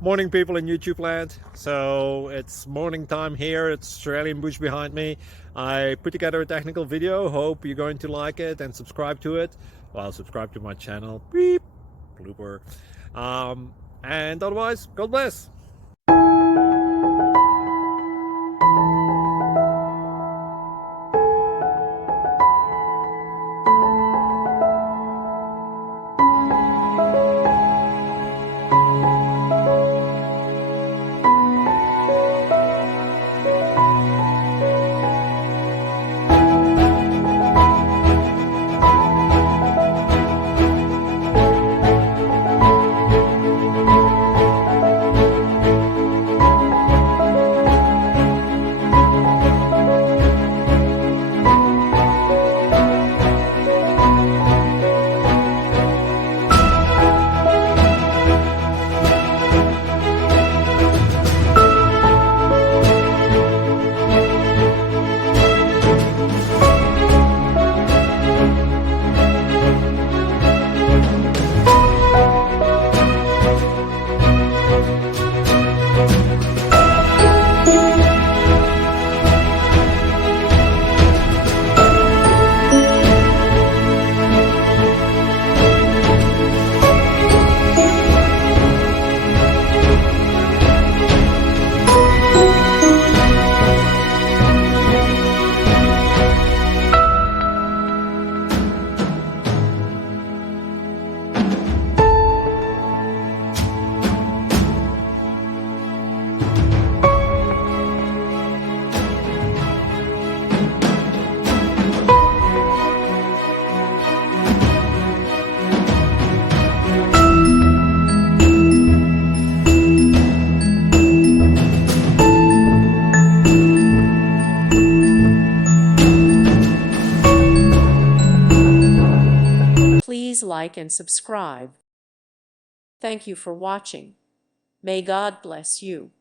Morning, people in YouTube land. So it's morning time here. It's Australian bush behind me. I put together a technical video. Hope you're going to like it and subscribe to it. Well, subscribe to my channel. Beep. Blooper. And otherwise, God bless. Please like and subscribe. Thank you for watching. May God bless you.